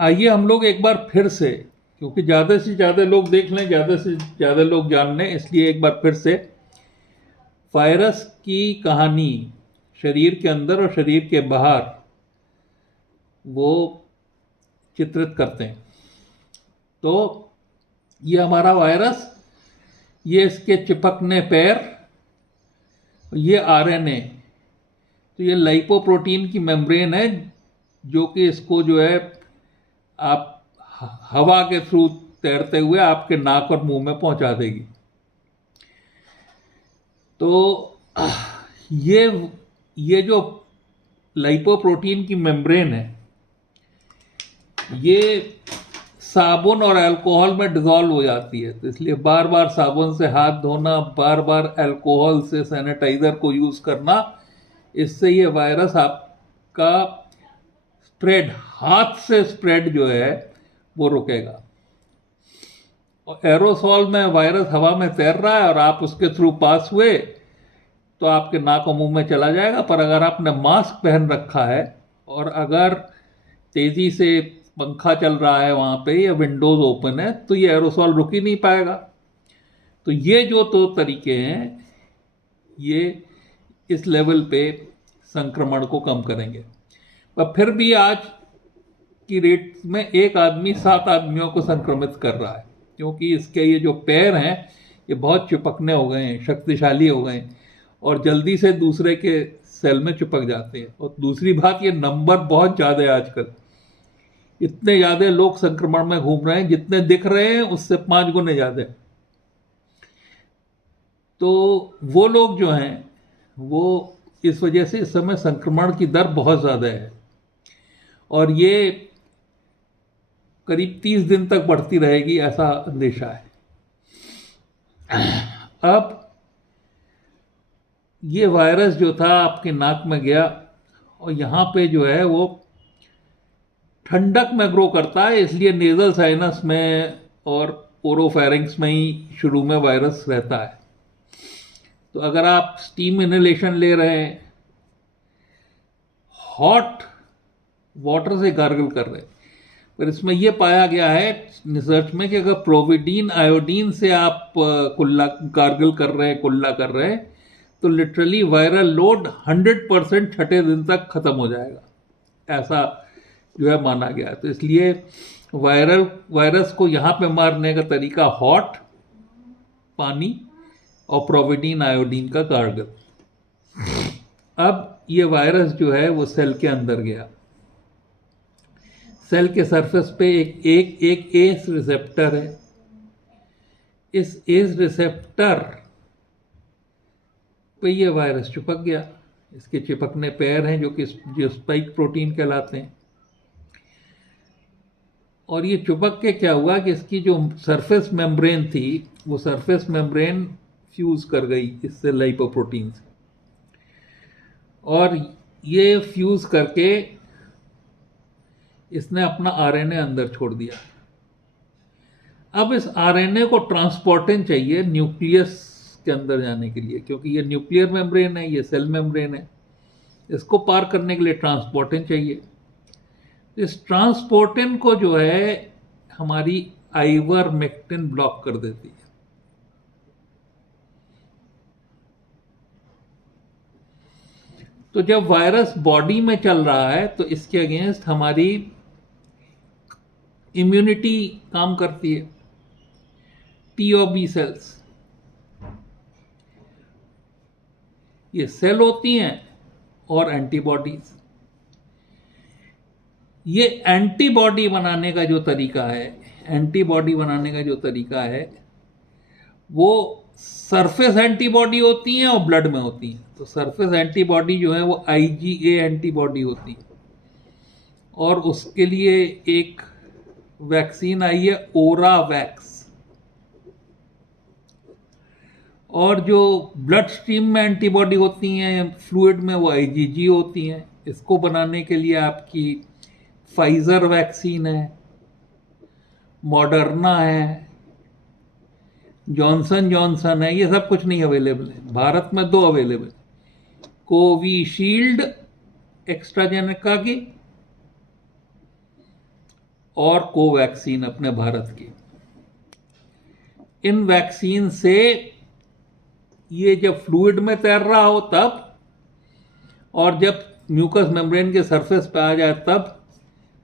आइए हम लोग एक बार फिर से, क्योंकि ज़्यादा से ज़्यादा लोग देख लें, ज़्यादा से ज़्यादा लोग जान लें, इसलिए एक बार फिर से वायरस की कहानी शरीर के अंदर और शरीर के बाहर वो चित्रित करते हैं। तो ये हमारा वायरस, ये इसके चिपकने पैर, ये आरएनए, तो ये लाइपोप्रोटीन की मेम्ब्रेन है जो कि इसको जो है आप हवा के थ्रू तैरते हुए आपके नाक और मुंह में पहुंचा देगी। तो ये जो लाइपोप्रोटीन की मेम्ब्रेन है, ये साबुन और अल्कोहल में डिजॉल्व हो जाती है। तो इसलिए बार बार साबुन से हाथ धोना, बार बार अल्कोहल से सैनिटाइजर को यूज करना, इससे ये वायरस आपका स्प्रेड, हाथ से स्प्रेड जो है वो रुकेगा। और एरोसॉल में वायरस हवा में तैर रहा है और आप उसके थ्रू पास हुए तो आपके नाक और मुंह में चला जाएगा। पर अगर आपने मास्क पहन रखा है और अगर तेजी से पंखा चल रहा है वहां पे या विंडोज ओपन है, तो ये एरोसॉल रुक ही नहीं पाएगा। तो ये जो दो तरीके हैं, ये इस लेवल पे संक्रमण को कम करेंगे। पर फिर भी आज की रेट में एक आदमी 7 आदमियों को संक्रमित कर रहा है, क्योंकि इसके ये जो पैर हैं ये बहुत चिपकने हो गए हैं, शक्तिशाली हो गए हैं और जल्दी से दूसरे के सेल में चिपक जाते हैं। और दूसरी बात, ये नंबर बहुत ज़्यादा है आजकल, इतने ज़्यादा लोग संक्रमण में घूम रहे हैं, जितने दिख रहे हैं उससे 5 गुने ज़्यादा। तो वो लोग जो हैं वो इस वजह से इस समय संक्रमण की दर बहुत ज़्यादा है और ये करीब 30 दिन तक बढ़ती रहेगी, ऐसा अंदेशा है। अब ये वायरस जो था आपके नाक में गया और यहाँ पे जो है वो ठंडक में ग्रो करता है, इसलिए नेजल साइनस में और ओरोफेरिंक्स में ही शुरू में वायरस रहता है। तो अगर आप स्टीम इनहेलेशन ले रहे हैं, हॉट वाटर से गार्गल कर रहे हैं, पर इसमें यह पाया गया है रिसर्च में कि अगर प्रोविडीन आयोडीन से आप कुल्ला गार्गल कर रहे हैं, कुल्ला कर रहे हैं, तो लिटरली वायरल लोड 100% छठे दिन तक खत्म हो जाएगा, ऐसा जो है माना गया है। तो इसलिए वायरस को यहाँ पे मारने का तरीका हॉट पानी और प्रोविडीन आयोडीन का गार्गल। अब ये वायरस जो है वो सेल के अंदर गया, सेल के सरफेस पे एक एस रिसेप्टर है। इस एस रिसेप्टर पे ये वायरस चिपक गया, इसके चिपकने पैर हैं जो स्पाइक प्रोटीन कहलाते हैं। और ये चिपक के क्या हुआ कि इसकी जो सरफेस मेम्ब्रेन थी, वो सरफेस मेम्ब्रेन फ्यूज कर गई इससे लाइपोप्रोटीन से, और ये फ्यूज करके इसने अपना आरएनए अंदर छोड़ दिया। अब इस आरएनए को ट्रांसपोर्टिन चाहिए न्यूक्लियस के अंदर जाने के लिए, क्योंकि ये न्यूक्लियर मेम्ब्रेन है, ये सेल मेम्ब्रेन है, इसको पार करने के लिए ट्रांसपोर्टिन चाहिए। इस ट्रांसपोर्टिन को जो है हमारी आइवरमेक्टिन ब्लॉक कर देती है। तो जब वायरस बॉडी में चल रहा है तो इसके अगेंस्ट हमारी इम्यूनिटी काम करती है, टी और बी सेल्स। ये सेल होती हैं और एंटीबॉडीज। ये एंटीबॉडी बनाने का जो तरीका है, वो सरफेस एंटीबॉडी होती हैं और ब्लड में होती हैं। तो सरफेस एंटीबॉडी जो है वो IgA एंटीबॉडी होती है, और उसके लिए एक वैक्सीन आई है ओरावैक्स। और जो ब्लड स्ट्रीम में एंटीबॉडी होती हैं फ्लूइड में, वो IgG होती हैं। इसको बनाने के लिए आपकी फाइजर वैक्सीन है, मॉडर्ना है, जॉनसन जॉनसन है, ये सब कुछ नहीं अवेलेबल है। भारत में 2 अवेलेबल, कोविशील्ड एक्स्ट्राजेनेका की और कोवैक्सीन अपने भारत की। इन वैक्सीन से ये जब फ्लूइड में तैर रहा हो तब, और जब म्यूकस मेम्ब्रेन के सरफेस पे आ जाए तब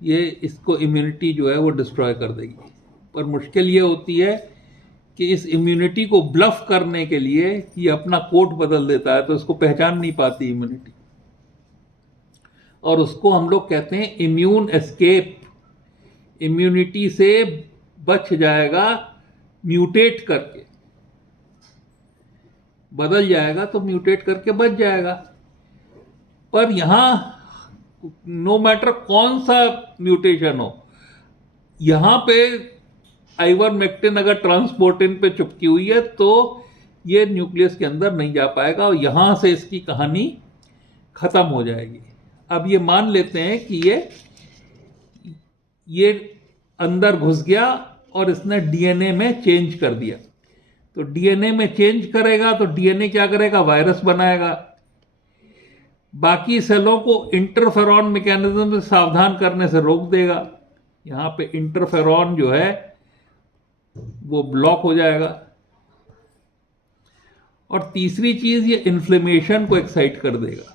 ये इसको इम्यूनिटी जो है वो डिस्ट्रॉय कर देगी। पर मुश्किल ये होती है कि इस इम्यूनिटी को ब्लफ करने के लिए ये अपना कोट बदल देता है, तो इसको पहचान नहीं पाती इम्यूनिटी, और उसको हम लोग कहते हैं इम्यून एस्केप। इम्यूनिटी से बच जाएगा, म्यूटेट करके बदल जाएगा, तो म्यूटेट करके बच जाएगा। पर यहां नो मैटर कौन सा म्यूटेशन हो, यहां पे आइवरमेक्टिन अगर ट्रांसपोर्टिन पे चिपकी हुई है तो ये न्यूक्लियस के अंदर नहीं जा पाएगा, और यहां से इसकी कहानी खत्म हो जाएगी। अब ये मान लेते हैं कि ये अंदर घुस गया और इसने डीएनए में चेंज कर दिया। तो डीएनए में चेंज करेगा तो डीएनए क्या करेगा, वायरस बनाएगा। बाकी सेलों को इंटरफेरॉन मैकेनिज्म से सावधान करने से रोक देगा। यहां पे इंटरफेरॉन जो है वो ब्लॉक हो जाएगा। और तीसरी चीज, ये इन्फ्लेमेशन को एक्साइट कर देगा।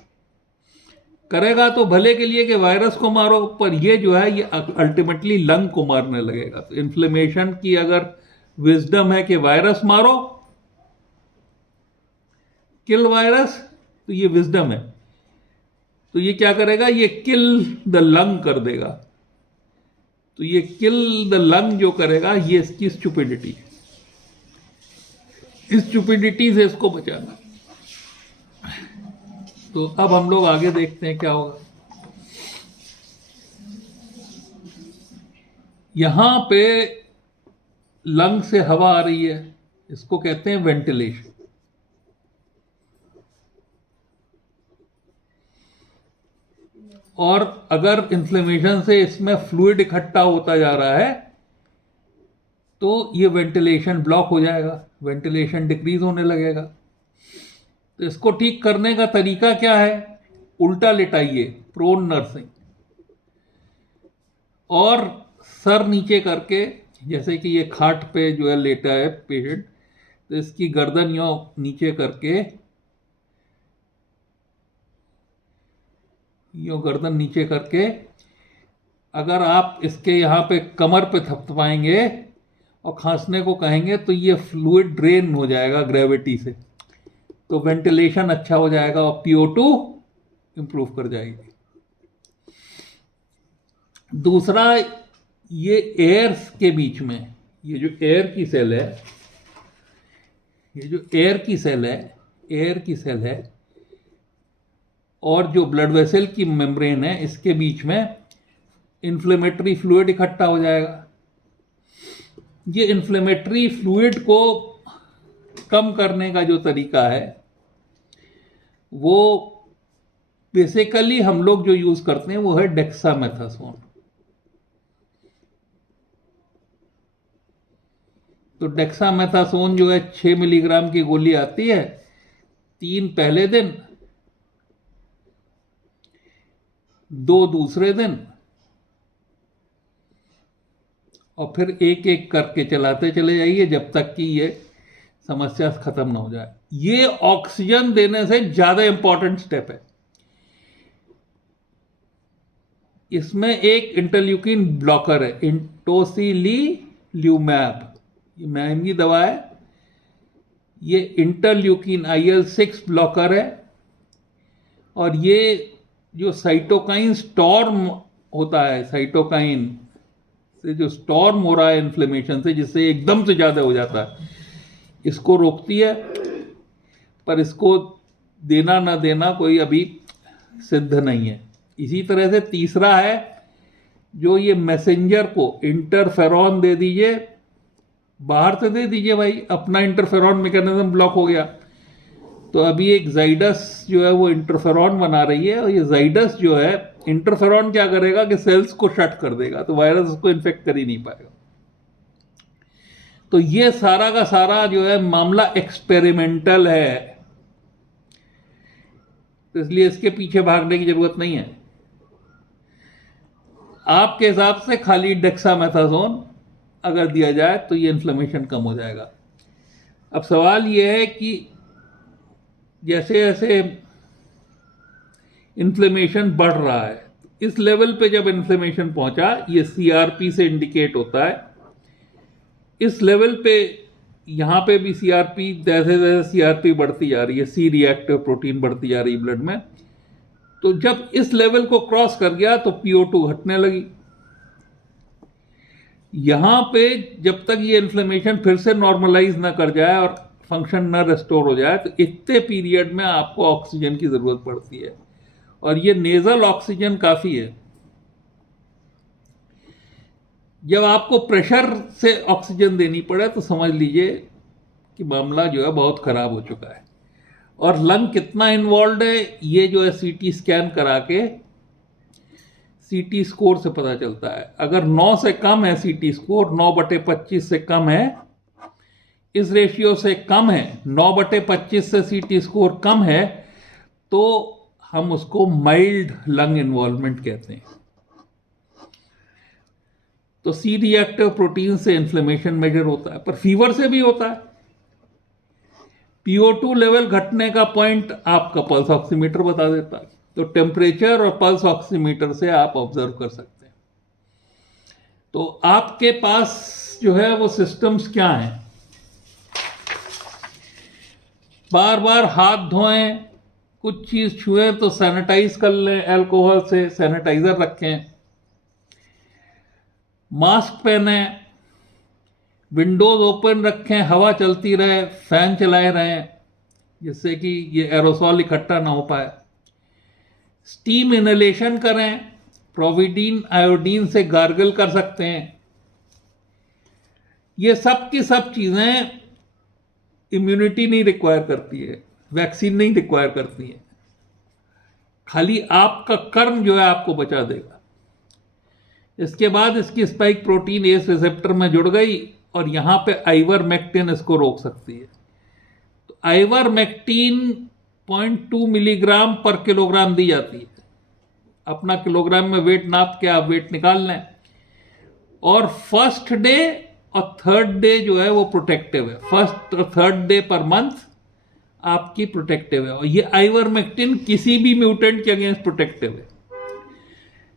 करेगा तो भले के लिए कि वायरस को मारो, पर ये जो है ये अल्टीमेटली लंग को मारने लगेगा। तो इन्फ्लेमेशन की अगर विजडम है कि वायरस मारो, किल वायरस, तो ये विजडम है। तो ये क्या करेगा, ये किल द लंग कर देगा। तो ये किल द लंग जो करेगा, ये इसकी स्टुपिडिटी है। इस स्टुपिडिटी से इसको बचाना। तो अब हम लोग आगे देखते हैं क्या होगा। यहां पे लंग से हवा आ रही है, इसको कहते हैं वेंटिलेशन। और अगर इन्फ्लेमेशन से इसमें फ्लूइड इकट्ठा होता जा रहा है तो ये वेंटिलेशन ब्लॉक हो जाएगा, वेंटिलेशन डिक्रीज होने लगेगा। तो इसको ठीक करने का तरीका क्या है, उल्टा लिटाइए, प्रोन नर्सिंग, और सर नीचे करके, जैसे कि ये खाट पे जो है लेटा है पेशेंट, तो इसकी गर्दन यूं नीचे करके, यूं गर्दन नीचे करके, अगर आप इसके यहाँ पे कमर पे थपथपाएंगे और खांसने को कहेंगे तो ये फ्लूइड ड्रेन हो जाएगा ग्रेविटी से, तो वेंटिलेशन अच्छा हो जाएगा और PO2 इंप्रूव कर जाएगी। दूसरा, ये एयर्स के बीच में, ये जो एयर की सेल है, ये जो एयर की सेल है, एयर की सेल है, और जो ब्लड वेसल की मेम्ब्रेन है, इसके बीच में इन्फ्लेमेटरी फ्लूइड इकट्ठा हो जाएगा। ये इन्फ्लेमेटरी फ्लूइड को कम करने का जो तरीका है वो बेसिकली हम लोग जो यूज करते हैं वो है डेक्सामेथासोन। तो डेक्सामेथासोन जो है 6 मिलीग्राम की गोली आती है, 3 पहले दिन, 2 दूसरे दिन, और फिर एक एक करके चलाते चले जाइए जब तक कि ये समस्या खत्म ना हो जाए। ये ऑक्सीजन देने से ज्यादा इंपॉर्टेंट स्टेप है। इसमें एक इंटरल्यूकिन ब्लॉकर है, टोसिलील्यूमैब, ये महंगी दवा है। ये इंटरल्यूकिन IL-6 ब्लॉकर है, और ये जो साइटोकाइन स्टॉर्म होता है, साइटोकाइन से जो स्टॉर्म हो रहा है इन्फ्लेमेशन से, जिससे एकदम से ज्यादा हो जाता है, इसको रोकती है। पर इसको देना ना देना कोई अभी सिद्ध नहीं है। इसी तरह से तीसरा है, जो ये मैसेंजर को इंटरफेरॉन दे दीजिए, बाहर से दे दीजिए भाई, अपना इंटरफेरॉन मैकेनिज्म ब्लॉक हो गया। तो अभी एक जाइडस जो है वो इंटरफेरॉन बना रही है, और ये जाइडस जो है, इंटरफेरॉन क्या करेगा कि सेल्स को शट कर देगा, तो वायरस उसको इन्फेक्ट कर ही नहीं पाएगा। तो ये सारा का सारा जो है मामला एक्सपेरिमेंटल है, तो इसलिए इसके पीछे भागने की जरूरत नहीं है। आपके हिसाब से खाली डेक्सामेथासोन अगर दिया जाए तो ये इन्फ्लेमेशन कम हो जाएगा। अब सवाल ये है कि जैसे जैसे इन्फ्लेमेशन बढ़ रहा है, इस लेवल पे जब इन्फ्लेमेशन पहुंचा, ये सीआरपी से इंडिकेट होता है, इस लेवल पे यहाँ पे भी सीआरपी, जैसे जैसे सीआरपी बढ़ती जा रही है, सी रिएक्टिव प्रोटीन बढ़ती जा रही है ब्लड में, तो जब इस लेवल को क्रॉस कर गया तो PO2 घटने लगी। यहां पे जब तक ये इन्फ्लेमेशन फिर से नॉर्मलाइज ना कर जाए और फंक्शन ना रेस्टोर हो जाए, तो इतने पीरियड में आपको ऑक्सीजन की जरूरत पड़ती है, और ये नेजल ऑक्सीजन काफी है। जब आपको प्रेशर से ऑक्सीजन देनी पड़े तो समझ लीजिए कि मामला जो है बहुत खराब हो चुका है। और लंग कितना इन्वॉल्व है, ये जो है सीटी स्कैन करा के सीटी स्कोर से पता चलता है। अगर 9 से कम है सीटी स्कोर, 9/25 से कम है, इस रेशियो से कम है, 9/25 से सीटी स्कोर कम है, तो हम उसको माइल्ड लंग इन्वॉल्वमेंट कहते हैं। तो सी रिएक्टिव प्रोटीन से इन्फ्लेमेशन मेजर होता है, पर फीवर से भी होता है। PO2 लेवल घटने का पॉइंट आपका पल्स ऑक्सीमीटर बता देता है, तो टेम्परेचर और पल्स ऑक्सीमीटर से आप ऑब्जर्व कर सकते हैं। तो आपके पास जो है वो सिस्टम्स क्या हैं? बार बार हाथ धोएं, कुछ चीज छुएं तो सैनिटाइज कर लें, अल्कोहल से सैनिटाइजर रखें, मास्क पहने, विंडोज ओपन रखें, हवा चलती रहे, फैन चलाए रहें जिससे कि ये एरोसॉल इकट्ठा ना हो पाए, स्टीम इनहेलेशन करें, प्रोविडीन आयोडीन से गार्गल कर सकते हैं। ये सब की सब चीजें इम्यूनिटी नहीं रिक्वायर करती है, वैक्सीन नहीं रिक्वायर करती है, खाली आपका कर्म जो है आपको बचा देगा। इसके बाद इसकी स्पाइक प्रोटीन एस रिसेप्टर में जुड़ गई और यहां पे आइवरमेक्टिन इसको रोक सकती है। तो आइवरमेक्टिन 0.2 मिलीग्राम पर किलोग्राम दी जाती है। अपना किलोग्राम में वेट नाप के आप वेट निकाल लें, और फर्स्ट डे और थर्ड डे जो है वो प्रोटेक्टिव है। फर्स्ट और थर्ड डे पर मंथ आपकी प्रोटेक्टिव है, और ये आइवरमेक्टिन किसी भी म्यूटेंट के अगेंस्ट प्रोटेक्टिव है।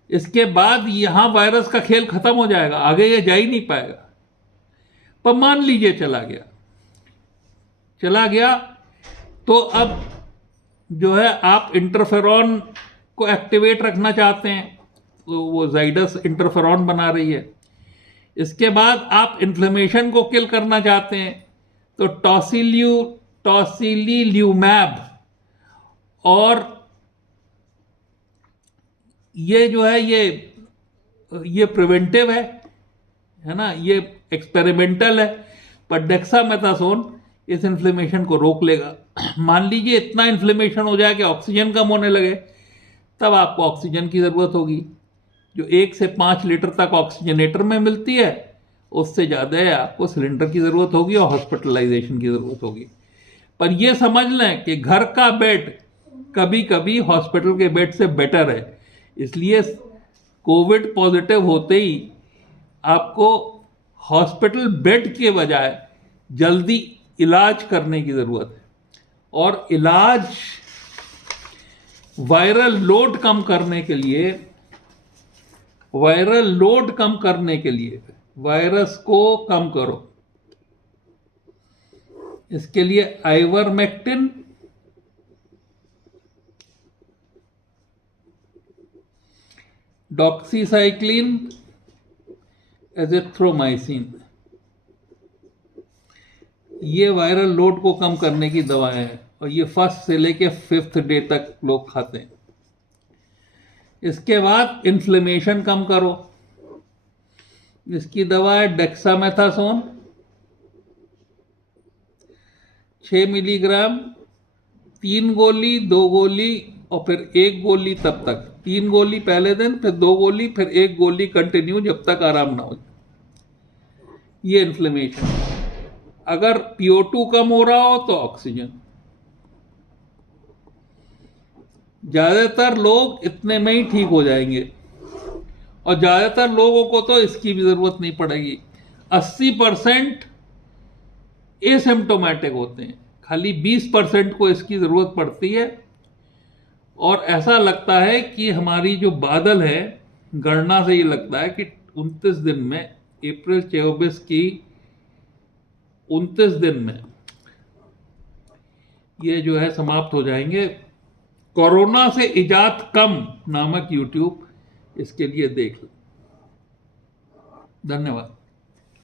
इसके बाद यहां वायरस का खेल खत्म हो जाएगा, आगे ये जा ही नहीं पाएगा। पर मान लीजिए चला गया तो अब जो है आप इंटरफेरॉन को एक्टिवेट रखना चाहते हैं, तो वो जाइडस इंटरफेरॉन बना रही है। इसके बाद आप इन्फ्लेमेशन को किल करना चाहते हैं, तो टॉसिलील्यूमैब, और ये जो है ये प्रिवेंटिव है ना, ये एक्सपेरिमेंटल है, पर डेक्सामेथासोन इस इन्फ्लेमेशन को रोक लेगा। मान लीजिए इतना इन्फ्लेमेशन हो जाए कि ऑक्सीजन कम होने लगे, तब आपको ऑक्सीजन की जरूरत होगी, जो 1 से 5 लीटर तक ऑक्सीजनेटर में मिलती है, उससे ज़्यादा है आपको सिलेंडर की ज़रूरत होगी और हॉस्पिटलाइजेशन की ज़रूरत होगी। पर यह समझ लें कि घर का बेड कभी कभी हॉस्पिटल के बेड से बेटर है, इसलिए कोविड पॉजिटिव होते ही आपको हॉस्पिटल बेड के बजाय जल्दी इलाज करने की ज़रूरत है। और इलाज वायरल लोड कम करने के लिए, वायरस को कम करो, इसके लिए आइवरमेक्टिन, डॉक्सीसाइक्लिन, एजिथ्रोमाइसिन, ये वायरल लोड को कम करने की दवाएं हैं, और ये 1st से लेके 5th डे तक लोग खाते हैं। इसके बाद इन्फ्लेमेशन कम करो, इसकी दवा है डेक्सामेथासोन 6 मिलीग्राम, 3 गोली, 2 गोली और फिर 1 गोली, तब तक 3 गोली पहले दिन, फिर 2 गोली, फिर 1 गोली कंटिन्यू जब तक आराम ना हो जाए। ये इन्फ्लेमेशन। अगर PO2 कम हो रहा हो तो ऑक्सीजन। ज्यादातर लोग इतने में ही ठीक हो जाएंगे, और ज़्यादातर लोगों को तो इसकी भी ज़रूरत नहीं पड़ेगी। 80% एसिम्प्टोमेटिक होते हैं, खाली 20% को इसकी ज़रूरत पड़ती है। और ऐसा लगता है कि हमारी जो बादल है, गणना से ये लगता है कि 29 दिन में, अप्रैल 24 की 29 दिन में ये जो है समाप्त हो जाएंगे। कोरोना से इजाद कम नामक यूट्यूब इसके लिए देख लो। धन्यवाद।